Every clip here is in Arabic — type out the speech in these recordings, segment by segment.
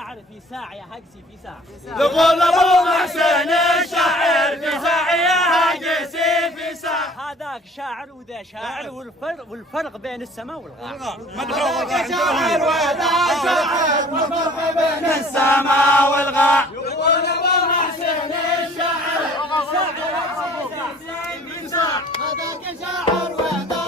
شاعر في ساع يا هقسي في ساع. يقول ابو محسن الشاعر في ساع يا هقسي في ساع. هذاك شاعر وذا شاعر والفرق بين السماء والغاع. هذاك شاعر وذا شاعر والفرق بين السماء والغاع. يقول ابو محسن الشاعر في ساع. هذاك شاعر وذا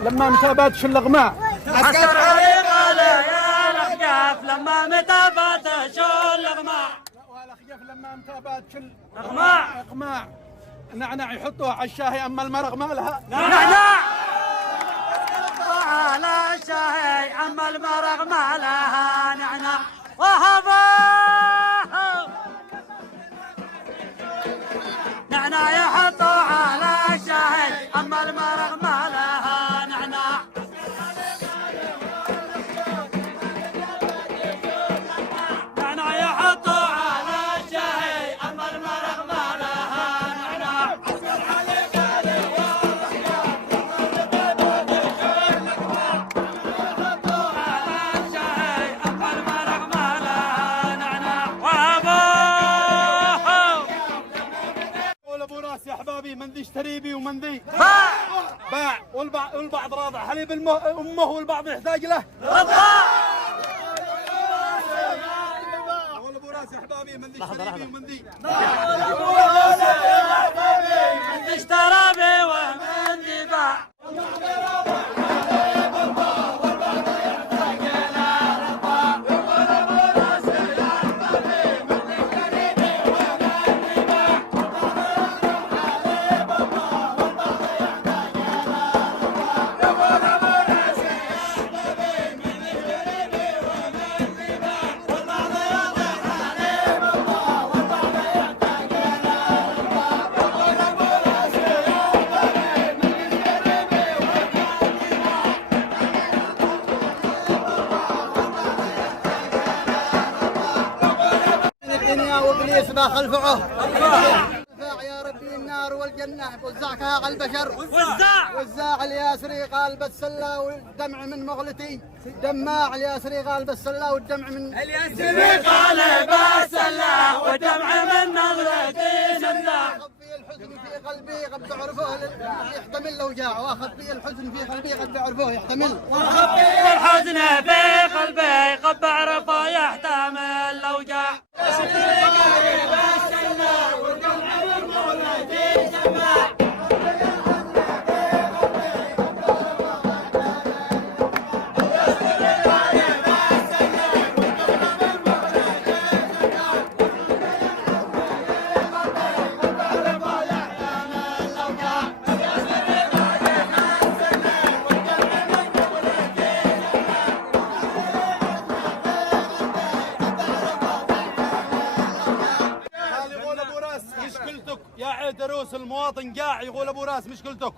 لما امتابت شو اللغماء عسكر علي طالع يا الاخياف لما متابت شو اللغماء. والاخياف لما امتابت شو اقماع اقماع نعناع يحطوها على الشاهي اما المرق ما لها نعناع على الشاهي اما المرق ما لها نعناع. وهذا نعناع يحطوا على الشاهي اما المرق ما لها نعناع. نعناع يحطوا على الشاهي اما المرق ما لها نعناع. يا احبابي من ذي اشتري بي ومن ذي باع والبعض راضع حليب امه والبعض يحتاج له رضا. قول ابو راس يا احبابي من ذي اشتري بي ومن ذي من اشترى بي ومن ذي باع. وابليس ما خلفعه يا ربي النار والجنه وزعكها على البشر وزاع الياسري قلب السله والدمع من مغلتي دماع الياسري قلب السله والدمع من الياسري قلب السله والدمع من مغلتي نزاع. اخفي الحزن في قلبي قد عرفوه يحتمل الاوجاع واخفي الحزن في قلبي قد عرفوه يحتمل واخفي الحزن في قلبي قد عرفوه يحتمل الاوجاع. يا عيد روس المواطن قاع يقول ابو راس مشكلتك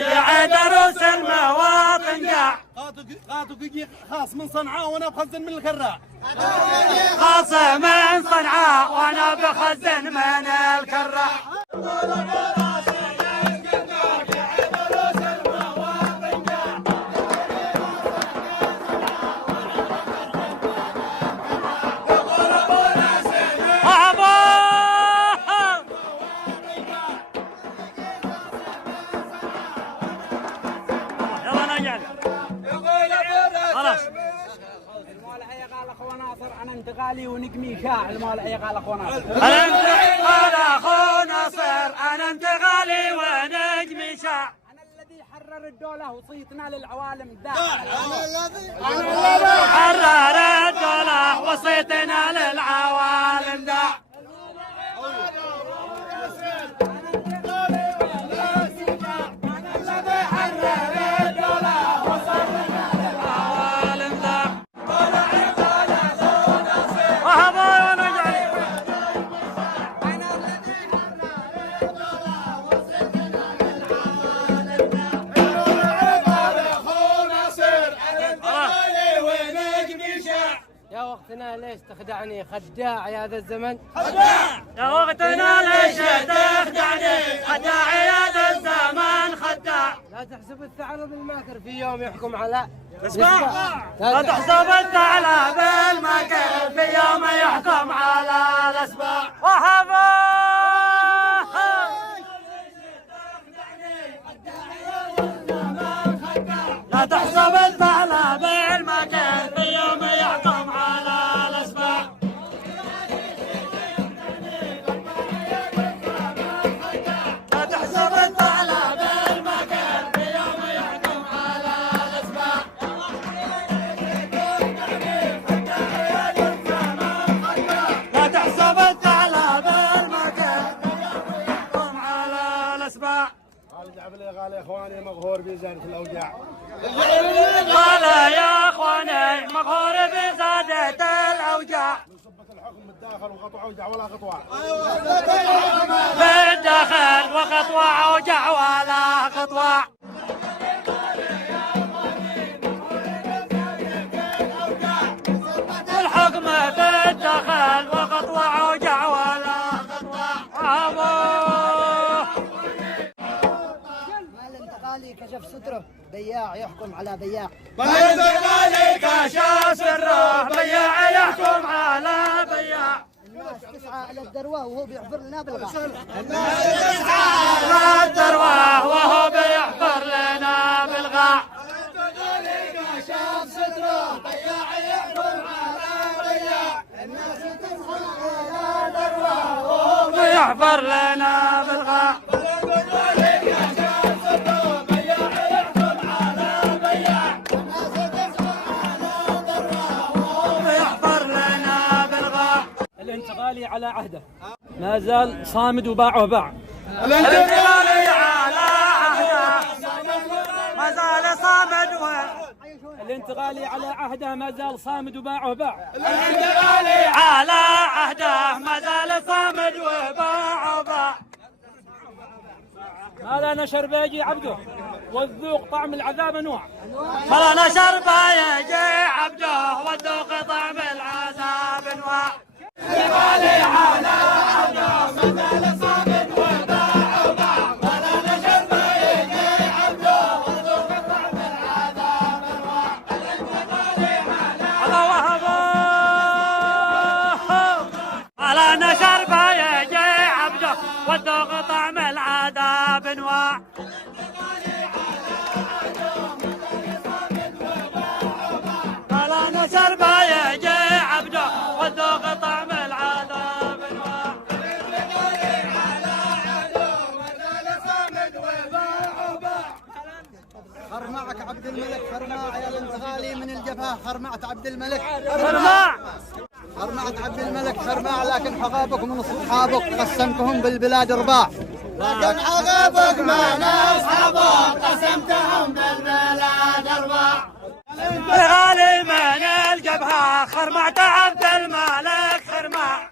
يا عيد روس المواطن قاع قاتو دقيق خاص من صنعاء وانا بخزن من الكراع خاص من صنعاء وانا بخزن من الكراع. انا انتقالي ونقمي شاع المالحي قال اخو ناصر انا انتقال اخو ناصر انا انتقالي ونقمي شاع. انا الذي حرر الدوله وصيتنا للعوالم ذا. انا الذي حرر الدوله وصيتنا للعوالم ذا. اختنا ليش تخدعني خداع يا ذا الزمن؟ يا اختنا ليش تخدعني خداع يا ذا الزمان خداع. لا تحسب الثعلب الماكر في يوم يحكم على اسمع، لا تحسب الثعلب الماكر في يوم يحكم على الاسباع. لا تحسب الثعلب الماكر في يوم يحكم على الاسباع. لا تحسب الثعلب الماكر في يوم يحكم على الاسباع. لا تحسب الثعلب الماكر يحكم على الاسباع. غالي اخواني مقهور بزيادة الاوجاع. قال يا اخواني مقهور بزادة الاوجاع. صبة الحكم بالداخل وقطوع اوجع ولا قطوع. بالداخل وقطوع اوجع ولا قطوع. الحكم بالداخل وقطوع اوجع ولا قطوع. الانتقالي كشف ستره بياع يحكم على بياع. الانتقالي كشف سره بياع يحكم على بياع. الناس تسعى إلى الدروة وهو بيحفر لنا بالغاء. الناس تسعى إلى الدروة وهو بيحفر لنا بالغاء. الانتقالي كشف سره بياع يحكم على بياع. الناس تسعى إلى الدروة وهو بيحفر لنا بالغاء. الانتقالي على عهده ما زال صامد وباعه باع. الانتقالي على عهده ما زال صامد الانتقالي على عهده ما زال صامد وباعه باع. الانتقالي على عهده ما زال صامد وباعه باع. ما لا نشر بيجي عبده والذوق طعم العذاب انواع. ما لا نشر بيجي عبده والذوق طعم العذاب انواع. الانتقالي على عهده ما زال صامد وباعه باع. ما لا نشر بيجي عبده والذوق طعم العذاب انواع. الانتقالي على وهبه ما لا نشر بيجي عبده والذوق طعم العذاب انواع. ما لا نشر بيجي عبده والذوق طعم العذاب انواع. خرمعك عبد الملك خرماع يا الانتقالي من الجبهة خرمعت عبد الملك خرماع. خرمعت عبد الملك خرماع لكن حقابك من اصحابك قسمتهم بالبلاد رباع. لكن عقابك من اصحابك قسمتهم بالبلاد ارباع. الغالي من الجبهة خرمعت عبد الملك خرماع.